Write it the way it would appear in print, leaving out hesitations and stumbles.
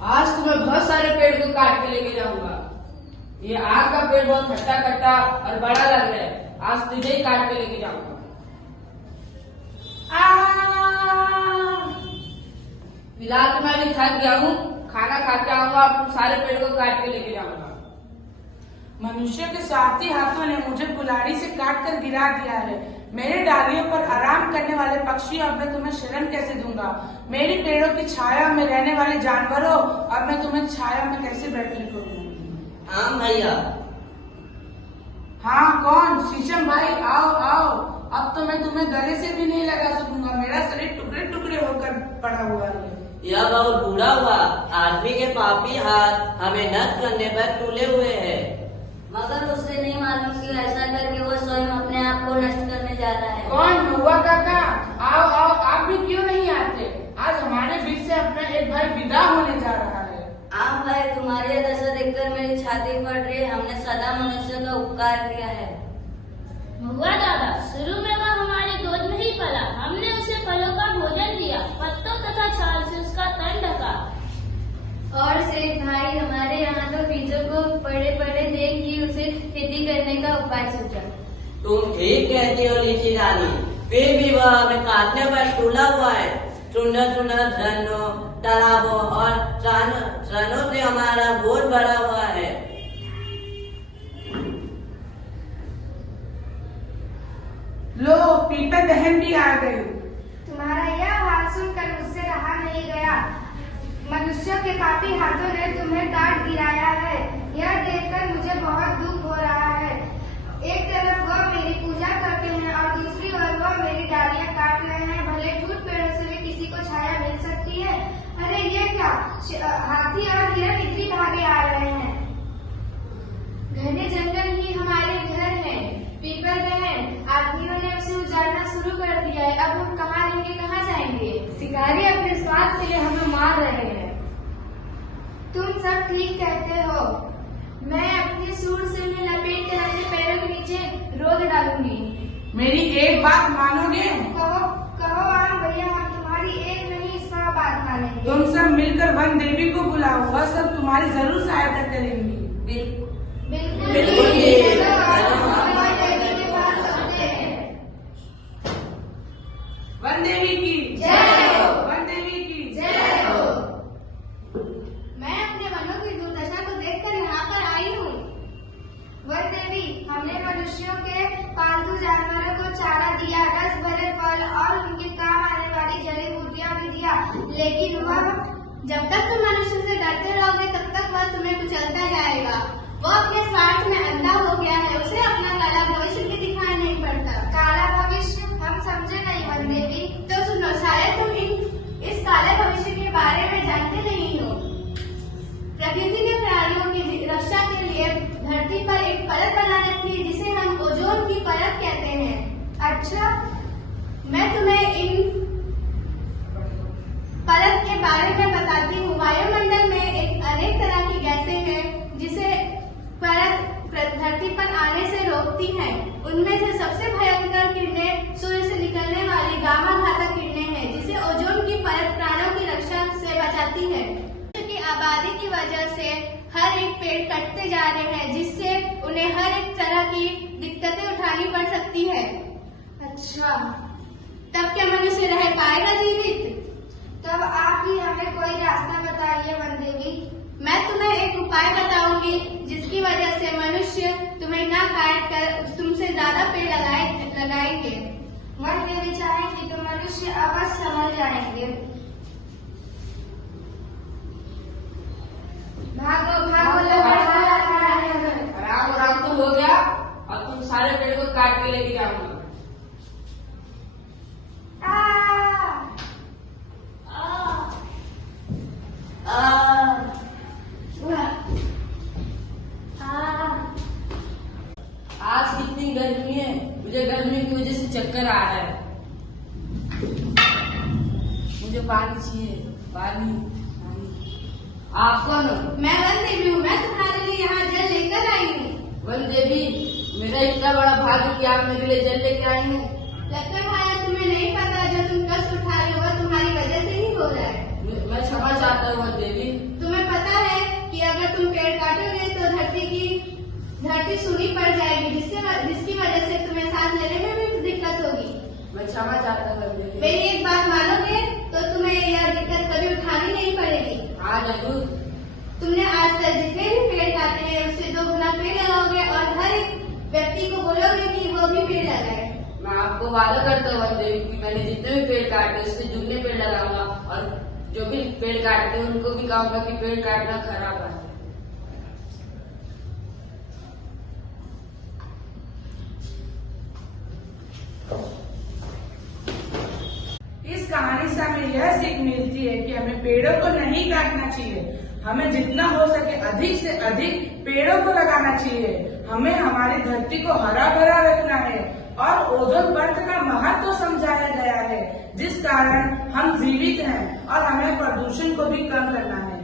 आज तो मैं बहुत सारे पेड़ को काट के लेके जाऊंगा। ये आग का पेड़ बहुत खट्टा खट्टा और बड़ा लग रहा है। आज तुझे ही काट के लेके जाऊंगा। फिलहाल तो मैं भी थक गया हूँ, खाना खा के आऊंगा और सारे पेड़ को काट के लेके जाऊंगा। मनुष्य के स्वार्थी हाथों ने मुझे कुल्हाड़ी से काट कर गिरा दिया है। मेरे डालियों पर आराम करने वाले पक्षियों, अब मैं तुम्हें शरण कैसे दूंगा? मेरी पेड़ों की छाया में रहने वाले जानवरों, अब मैं तुम्हें छाया में कैसे बैठने करूँ? हाँ भैया। हाँ कौन? शीशम भाई, आओ आओ। अब तो मैं तुम्हें गले से भी नहीं लगा सकूंगा, मेरा शरीर टुकड़े टुकड़े होकर पड़ा हुआ है। यह बहुत बुरा हुआ। आदमी के पापी हाथ हमें नष्ट करने पर तुले हुए हैं। मगर उसे नहीं मालूम कि ऐसा करके वो स्वयं अपने आप को नष्ट करने जा रहा है। कौन? महुआ काका, आओ आओ, आप भी क्यों नहीं आते? आज हमारे बीच से अपना एक भाई विदा होने जा रहा है। आम भाई, तुम्हारी ये दशा देखकर मेरी छाती फट रही है। हमने सदा मनुष्य का उपकार किया है। महुआ दादा, शुरू में वह हमारी गोद में ही पला। हमने उसे फलों का भोजन दिया, पत्तों तथा छाल से उसका तन ढका। और सेठ भाई, हमारे यहाँ तो बीजों को पड़े पड़े देख के उसे खेती करने का उपाय सोचा। तुम ठीक कहती हो लीची रानी, फिर भी वह हमें काटने पर तुला हुआ है। सुंदर सुंदर झरनों, तालाबों और सनों से हमारा बोझ भरा हुआ है। लो, पीपा बहन भी आ गई। तुम्हारा यह हाल सुनकर मुझसे रहा नहीं गया। मनुष्यों के पापी हाथों ने तुम्हें डांट गिराया है। यह देखकर मुझे बहुत दुख हो रहा है। एक तरफ वह मेरी पूजा करते हैं और दूसरी ओर वह मेरी डालियां काट रहे हैं। भले टूट पेड़ों से भी किसी को छाया मिल सकती है। अरे ये क्या, हाथी और हिरण इतनी भागे आ रहे हैं। घने जंगल ही हमारे घर हैं। पीपल बहन, आदमियों ने उसे उजाड़ना शुरू कर दिया है। अब हम कहाँ रहेंगे, कहाँ जाएंगे? शिकारी अपने स्वार्थ के लिए हमें मार रहे हैं। तुम सब ठीक कहते हो। मैं अपनी सूंड से उन्हें लपेट कर अपने पैरों के नीचे रोक डालूंगी। मेरी एक बात मानोगे? कहो कहो आम भैया, हम तुम्हारी एक नहीं 100 बात मानेंगे। तुम सब मिलकर वन देवी को बुलाओ, वह सब तुम्हारी जरूर सहायता करेंगी। बिल्कुल बिल्कुल जी, जी। चलो, हम वन देवी के पास चलते हैं। वन देवी की जय हो। वन देवी की जय हो। मैं अपने वनों की दुर्दशा को देखकर यहाँ पर आई हूँ। वन देवी, हमने मनुष्यों के पालतू जानवरों को चारा दिया, रस भरे फल और उनके काम आने वाली जड़ी बूटियां भी दिया, लेकिन वह, जब तक तुम मनुष्य से डरते रहोगे तब तक वह तुम्हें कुचलता जाएगा। वो अपने स्वार्थ में अंधा हो गया है। उसे अपना काला भविष्य भी दिखाई नहीं पड़ता। काला भविष्य? हम समझे नहीं वन देवी। तो सुनो, शायद तुम इस काले भविष्य के बारे में जानते नहीं हो। प्रकृति ने प्राणियों की रक्षा के लिए धरती पर एक परत बना रखी है, जिसे हम ओजोन की परत कहते हैं। अच्छा, मैं तुम्हें इन परत के बारे में बताती हूँ। वायुमंडल में एक अनेक तरह की गैसें हैं, जिसे परत धरती पर आने से रोकती हैं। उनमें से सबसे भयंकर किरणें सूर्य से निकलने वाली गामा घातक किरणें हैं, जिसे ओजोन की परत प्राणों की रक्षा से बचाती है। की आबादी की वजह से हर एक पेड़ कटते जा रहे हैं, जिससे उन्हें हर एक तरह की दिक्कतें उठानी पड़ सकती है। अच्छा, तब क्या मनुष्य रह पाएगा जीवित? तब आप ही हमें कोई रास्ता बताइए वन देवी। मैं तुम्हें एक उपाय बताऊंगी, जिसकी वजह से मनुष्य तुम्हें न काट कर तुमसे ज्यादा पेड़ लगाएंगे। वन देवी चाहेंगी तो मनुष्य अवश्य समझ जाएंगे। भागो भागो, आराम आराम तो हो गया, और तुम सारे पेड़ को काट के लेके जाऊंगा। आज कितनी गर्मी है, मुझे गर्मी की वजह से चक्कर आ रहा है। मुझे पानी चाहिए, पानी। आप कौन हो? मैं वन देवी हूँ। मैं तुम्हारे लिए यहाँ जल लेकर आई हूँ। वन देवी, मेरा इतना बड़ा भाग्य कि आप मेरे लिए जल लेकर आई हैं। लगता है तुम्हें नहीं पता, जो तुम कष्ट उठा रहे हो वह तुम्हारी वजह से ही हो रहा है। मैं क्षमा चाहता हूँ वन देवी। तुम्हें धरती सूनी पड़ जाएगी, जिसकी वजह से तुम्हें सांस लेने में भी दिक्कत होगी। मैं क्षमा चाहता हूँ वनदेवी। मेरी एक बात मानोगे तो तुम्हें यह दिक्कत कभी उठानी नहीं पड़ेगी। हाँ जरूर। तुमने आज तक जितने भी पेड़ काटे हैं उससे 2 गुना पेड़ लगाओगे और हर एक व्यक्ति को बोलोगे कि वो भी पेड़ लगाए। मैं आपको वादा करता हूँ वनदेवी कि मैंने जितने भी पेड़ काटे उससे दुगने पेड़ लगाऊंगा, और जो भी पेड़ काटते हैं उनको भी कहूंगा कि पेड़ काटना खराब है। इस कहानी से हमें यह सीख मिलती है कि हमें पेड़ों को नहीं काटना चाहिए, हमें जितना हो सके अधिक से अधिक पेड़ों को लगाना चाहिए। हमें हमारी धरती को हरा भरा रखना है और ओजोन परत का महत्व समझाया गया है, जिस कारण हम जीवित हैं, और हमें प्रदूषण को भी कम करना है।